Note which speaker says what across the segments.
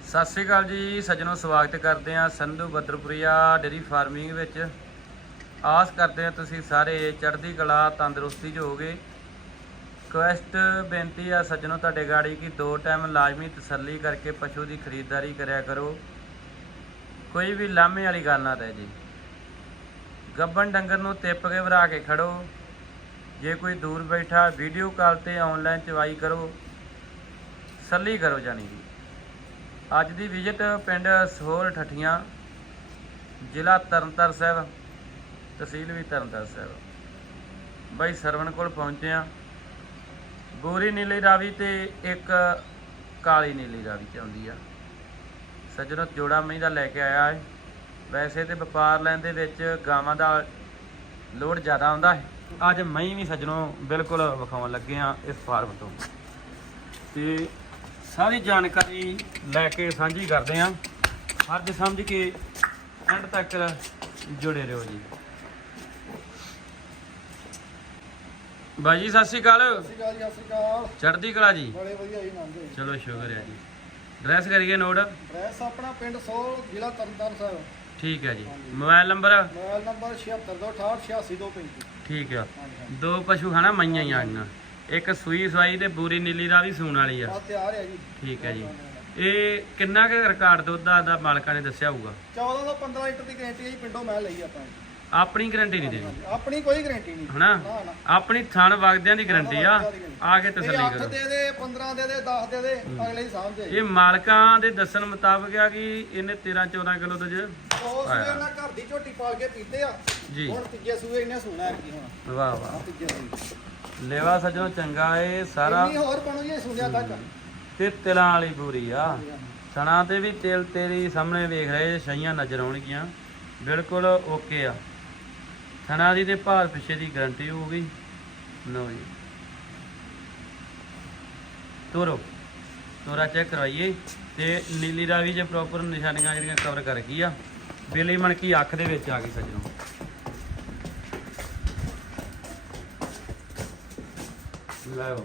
Speaker 1: ਸਤਿ ਸ਼੍ਰੀ ਅਕਾਲ ਜੀ ਸੱਜਣੋ, ਸਵਾਗਤ ਕਰਦੇ ਹਾਂ ਸੰਧੂ ਬੱਦਰਪੁਰੀਆ ਡੇਰੀ ਫਾਰਮਿੰਗ ਵਿੱਚ। ਆਸ ਕਰਦੇ ਹਾਂ ਤੁਸੀਂ ਸਾਰੇ ਚੜ੍ਹਦੀ ਕਲਾ ਤੰਦਰੁਸਤੀ 'ਚ ਹੋਗੇ। ਰਿਕੁਐਸਟ ਬੇਨਤੀ ਆ ਸੱਜਣੋ ਤੁਹਾਡੇ ਗਾੜੀ ਕਿ 2 ਟਾਈਮ ਲਾਜ਼ਮੀ ਤਸੱਲੀ ਕਰਕੇ ਪਸ਼ੂ ਦੀ ਖਰੀਦਦਾਰੀ ਕਰਿਆ ਕਰੋ। ਕੋਈ ਵੀ ਲਾਮੇ ਵਾਲੀ ਗੱਲ ਨਾ ਰਹਿ ਜੇ। ਗੱਬਣ ਡੰਗਰ ਨੂੰ ਤਿੱਪ ਕੇ ਵਰਾ ਕੇ ਖੜੋ। ਜੇ ਕੋਈ ਦੂਰ ਬੈਠਾ ਵੀਡੀਓ ਕਾਲ ਤੇ ਆਨਲਾਈਨ ਚਵਾਈ ਕਰੋ, ਤਸੱਲੀ ਕਰੋ। ਜਾਨੀ ਕਿ ਅੱਜ ਦੀ ਵਿਜ਼ਿਟ ਪਿੰਡ ਸਹੋਲ ਠੱਠੀਆਂ, ਜ਼ਿਲ੍ਹਾ ਤਰਨਤਾਰਨ ਸਾਹਿਬ, ਤਹਿਸੀਲ ਵੀ ਤਰਨਤਾਰਨ ਸਾਹਿਬ। ਬਾਈ ਸਰਵਣ ਕੋਲ ਪਹੁੰਚੇ ਆ। ਗੋਰੀ ਨੀਲੀ ਰਾਵੀ ਤੇ ਇੱਕ ਕਾਲੀ ਨੀਲੀ ਰਾਵੀ ਚ ਆਉਂਦੀ ਆ। ਸੱਜਣੋ ਜੋੜਾ ਮਹੀਂ ਦਾ ਲੈ ਕੇ ਆਇਆ ਹੈ। ਵੈਸੇ ਤੇ ਵਪਾਰ ਲੈਣ ਦੇ ਵਿੱਚ ਗਾਵਾਂ ਦਾ ਲੋਡ ਜ਼ਿਆਦਾ ਆਉਂਦਾ ਹੈ। ਅੱਜ ਮਹੀਂ ਵੀ ਸੱਜਣੋ ਬਿਲਕੁਲ ਵਿਖਾਉਣ ਲੱਗੇ ਆ ਇਸ ਫਾਰਮ ਤੋਂ, ਤੇ ਸਾਰੀ ਜਾਣਕਾਰੀ ਲੈ ਕੇ ਸਾਂਝੀ ਕਰਦੇ ਹਾਂ। ਫਰਜ਼ ਸਮਝ ਕੇ ਐਂਡ ਤੱਕ ਜੁੜੇ ਰਹੋ ਜੀ। ਬਾਈ ਜੀ ਸਤਿ ਸ਼੍ਰੀ ਅਕਾਲ।
Speaker 2: ਸਤਿ ਸ਼੍ਰੀ ਅਕਾਲ ਜੀ। ਸਤਿ ਸ਼੍ਰੀ ਅਕਾਲ।
Speaker 1: ਚੜ੍ਹਦੀ ਕਲਾ ਜੀ।
Speaker 2: ਬੜੇ ਵਧੀਆ ਜੀ ਨਾਮ ਜੀ।
Speaker 1: ਚਲੋ ਸ਼ੁਕਰ ਹੈ ਜੀ। ਐਡਰੈਸ ਕਰੀਏ ਨੋਟ।
Speaker 2: ਐਡਰੈਸ ਆਪਣਾ ਪਿੰਡ ਸੋਲ, ਜ਼ਿਲ੍ਹਾ ਤਰਨਤਾਰਨ ਸਾਹਿਬ।
Speaker 1: ਠੀਕ ਹੈ ਜੀ। Mobile number?
Speaker 2: Mobile number 7628688235।
Speaker 1: ਠੀਕ ਆ। 2 ਪਸ਼ੂ ਹਨਾ ਮਈਆਂ ਹੀ ਆਈਆਂ, ਇੱਕ ਸੂਈ ਸਵਾਈ ਤੇ ਬੂਰੀ ਨੀਲੀ ਦਾ ਵੀ ਸੂਣ ਵਾਲੀ ਆ।
Speaker 2: ਤਿਆਰ ਹੈ ਜੀ।
Speaker 1: ਠੀਕ ਹੈ ਜੀ। ਇਹ ਕਿੰਨਾ ਕੁ ਰਿਕਾਰਡ ਦੁੱਧ ਦਾ ਮਾਲਕਾਂ ਨੇ ਦੱਸਿਆ ਹੋਊਗਾ?
Speaker 2: 14 ਤੋਂ 15 ਲੀਟਰ ਦੀ ਗਾਰੰਟੀ ਹੈ ਜੀ। ਪਿੰਡੋਂ ਮੈਂ ਲਈ ਆਪਾਂ।
Speaker 1: ਆਪਣੀ ਗਾਰੰਟੀ ਨਹੀਂ ਦੇਣੀ?
Speaker 2: ਆਪਣੀ ਕੋਈ ਗਾਰੰਟੀ ਨਹੀਂ
Speaker 1: ਹਨਾ, ਆਪਣੀ ਥਣ ਵਗਦਿਆਂ ਦੀ ਗਾਰੰਟੀ ਆ ਕੇ ਤਸੱਲੀ ਕਰੋ।
Speaker 2: 8 ਦੇ ਦੇ, 15 ਦੇ ਦੇ, 10 ਦੇ ਦੇ, ਅਗਲੇ ਹੀ ਸਮਝੇ।
Speaker 1: ਇਹ ਮਾਲਕਾਂ ਦੇ ਦੱਸਣ ਮੁਤਾਬਕ ਆ ਕਿ ਇਹਨੇ 13-14 ਕਿਲੋ ਦੁੱਧ
Speaker 2: ਉਹ ਸੂਏ ਉਹਨਾਂ ਘਰ ਦੀ ਝੋਟੀ ਪਾਲ ਕੇ ਪੀਤੇ ਆ
Speaker 1: ਜੀ।
Speaker 2: ਹੁਣ ਤੀਜੇ ਸੂਏ ਇਹਨੇ ਸੂਣਾ ਹੈ ਕੀ ਹੁਣ।
Speaker 1: ਵਾਹ ਵਾਹ।
Speaker 2: ਤੀਜੇ ਸੂਏ
Speaker 1: ਲੇਵਾ ਸੱਜਣੋ ਚੰਗਾ ਏ ਸਾਰਾ।
Speaker 2: ਇੰਨੀ ਹੋਰ ਬਣੂ ਜੀ ਸੁਣਿਆ ਤੱਕ।
Speaker 1: ਤੇ ਤਿਲਾਂ ਵਾਲੀ ਪੂਰੀ ਆ। ਥਣਾ ਤੇ ਵੀ ਤਿਲ ਤੇਰੀ ਸਾਹਮਣੇ ਵੇਖ ਰਹੇ ਛਈਆਂ ਨਜ਼ਰ ਆਉਣਗੀਆਂ, ਬਿਲਕੁਲ ਓਕੇ ਆ। ਥਣਾ ਦੀ ਤੇ ਭਾਰ ਪਿੱਛੇ ਦੀ ਗਾਰੰਟੀ ਹੋਊਗੀ। ਲਓ ਜੀ, ਤੋਰਾ ਚੈੱਕ ਕਰਵਾਈਏ। ਤੇ ਨੀਲੀ ਰਾਵੀ ਜੇ ਪ੍ਰੋਪਰ ਨਿਸ਼ਾਨੀਆਂ ਜਿਹੜੀਆਂ ਕਵਰ ਕਰ ਗਈ ਆ। ਬੇਲੀ ਮਣਕੀ ਅੱਖ ਦੇ ਵਿੱਚ ਆ ਗਈ ਸੱਜਣੋ। ਲਓ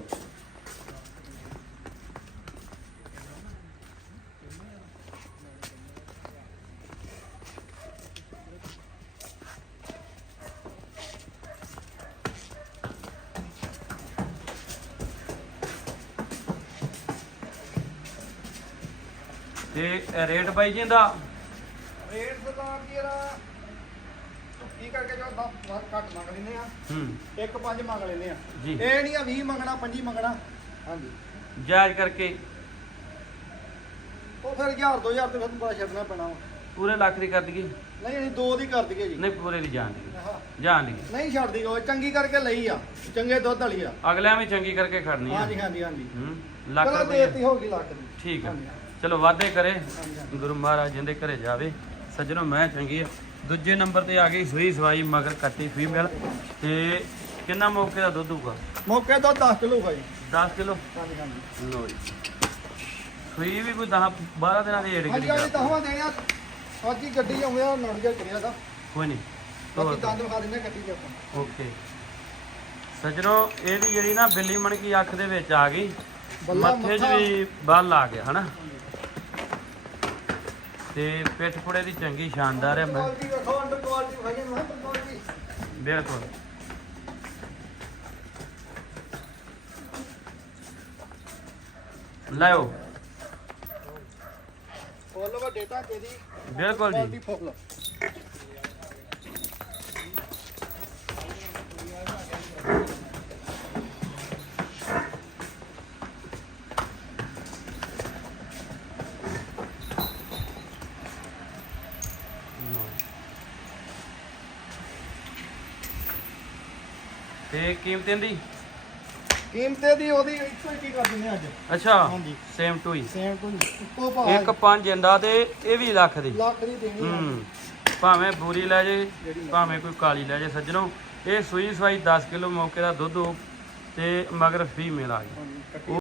Speaker 1: ਤੇ ਰੇਟ ਬਾਈ ਜੀ ਦਾ?
Speaker 2: ਰੇਟ ਸਰਦਾਰ ਜੀ ਇਹਦਾ ਕੀ ਕਰਕੇ ਜੋ 10 ਘੱਟ ਮੰਗ ਲੈਨੇ ਆ। 1.5 ਮੰਗ ਲੈਨੇ ਆ
Speaker 1: ਜੀ।
Speaker 2: ਇਹ ਨਹੀਂ ਆ 20 ਮੰਗਣਾ, 25 ਮੰਗਣਾ। ਹਾਂਜੀ
Speaker 1: ਜਾਇਜ਼ ਕਰਕੇ
Speaker 2: ਉਹ ਫਿਰ 1000 2000 ਤੇ ਫਿਰ ਪਤਾ ਛੱਡਣਾ ਪੈਣਾ ਵਾ।
Speaker 1: ਪੂਰੇ ਲੱਖ ਦੀ ਕਰ ਦਈਏ?
Speaker 2: ਨਹੀਂ ਨਹੀਂ 2 ਦੀ ਕਰ ਦਈਏ ਜੀ।
Speaker 1: ਨਹੀਂ ਪੂਰੇ ਦੀ ਜਾਣ ਦੀ
Speaker 2: ਹਾਂ,
Speaker 1: ਜਾਣ ਦੀ
Speaker 2: ਨਹੀਂ ਛੱਡਦੀ। ਉਹ ਚੰਗੀ ਕਰਕੇ ਲਈ ਆ, ਚੰਗੇ ਦੁੱਧ ਵਾਲੀ ਆ।
Speaker 1: ਅਗਲਿਆਂ ਵੀ ਚੰਗੀ ਕਰਕੇ ਖੜਨੀ ਆ।
Speaker 2: ਹਾਂਜੀ ਹਾਂਜੀ ਹਾਂਜੀ।
Speaker 1: ਲੱਖ
Speaker 2: ਚਲੋ
Speaker 1: ਰੁਪਏ
Speaker 2: ਦੇਤੀ ਹੋਗੀ ਲੱਖ ਦੀ।
Speaker 1: ਠੀਕ ਆ।
Speaker 2: ਹਾਂਜੀ।
Speaker 1: ਚਲੋ ਵਾਅਦੇ ਕਰੇ
Speaker 2: ਹਾਂਜੀ।
Speaker 1: ਗੁਰੂ ਮਹਾਰਾਜ ਜਿੰਦੇ ਘਰੇ ਜਾਵੇ। ਸੱਜਣੋ ਮੈਂ ਚੰਗੀ ਆ। ਦੂਜੇ ਨੰਬਰ ਤੇ ਆ ਗਈ ਸੂਈ ਸਵਾਈ ਮਗਰ ਕੱਟੀ ਫੀਮੇਲ। ਤੇ ਕਿੰਨਾ ਮੌਕੇ ਦਾ ਦੁੱਧ ਹੋਊਗਾ?
Speaker 2: ਮੌਕੇ ਤੋਂ 10 ਕਿਲੋ ਭਾਈ।
Speaker 1: 10 ਕਿਲੋ।
Speaker 2: ਹਾਂਜੀ ਹਾਂਜੀ।
Speaker 1: ਲੋ ਜੀ, ਸੂਈ ਵੀ ਕੋਈ 10-12 ਦਿਨਾਂ ਦੀ ਏੜ
Speaker 2: ਹਾਂਜੀ
Speaker 1: ਗਈ।
Speaker 2: ਹਾਂਜੀ ਦਸਵਾਂ ਦੇਣਿਆ। ਅੱਜ ਹੀ ਗੱਡੀ ਆਉਂਦਾ ਨੜ ਗਿਆ ਕਰਿਆ ਦਾ।
Speaker 1: ਕੋਈ ਨਹੀਂ,
Speaker 2: ਬਾਕੀ ਦੰਦ ਵਿਖਾ ਦਿੰਦੇ ਗੱਡੀ ਦੇ ਆਪਾਂ।
Speaker 1: ਓਕੇ ਸੱਜਣੋ, ਇਹਦੀ ਜਿਹੜੀ ਨਾ ਬਿੱਲੀ ਮਣਕੀ ਅੱਖ ਦੇ ਵਿੱਚ ਆ ਗਈ,
Speaker 2: ਬੱਲਾ
Speaker 1: ਮੱਥੇ 'ਚ
Speaker 2: ਮੱਥਾ।
Speaker 1: ਵੀ ਬੱਲ ਆ ਗਿਆ ਹਨਾ। ਤੇ ਪਿੱਠ ਪੁੜੇ ਦੀ ਚੰਗੀ ਸ਼ਾਨਦਾਰ ਹੈ।
Speaker 2: ਕੁਆਲਿਟੀ ਵੇਖੋ, ਅੰਡਰ ਕੁਆਲਿਟੀ ਭਾਈ ਮੈਂ ਕੁਆਲਿਟੀ
Speaker 1: ਬਿਲਕੁਲ ਲਾਓ।
Speaker 2: ਫੁੱਲ ਵੱਡੇ ਢਾਂਚੇ ਦੀ
Speaker 1: ਬਿਲਕੁਲ ਜੀ।
Speaker 2: Quality full.
Speaker 1: ਤੇ ਕੀਮਤਾਂ ਦੀ?
Speaker 2: ਕੀਮਤੇ ਦੀ ਉਹਦੀ ਇੱਕੋ ਹੀ ਕਰ ਦਿੰਦੇ ਅੱਜ।
Speaker 1: ਅੱਛਾ
Speaker 2: ਹਾਂਜੀ।
Speaker 1: ਸੇਮ ਟੂ ਹੀ।
Speaker 2: ਸੇਮ ਟੂ ਇੱਕੋ ਭਾਅ।
Speaker 1: 1.5 ਇੰਦਾ ਤੇ ਇਹ ਵੀ ਲੱਖ ਦੀ।
Speaker 2: ਲੱਖ ਦੀ ਦੇਣੀ ਆ।
Speaker 1: ਭਾਵੇਂ ਬੂਰੀ ਲੈ ਜੇ ਭਾਵੇਂ ਕੋਈ ਕਾਲੀ ਲੈ ਜੇ ਸੱਜਣੋ। ਇਹ ਸੂਈ ਸਵਾਈ 10 ਕਿਲੋ ਮੌਕੇ ਦਾ ਦੁੱਧ ਹੋ ਤੇ ਮਗਰ ਫੀਮੇਲ ਆ ਗਈ।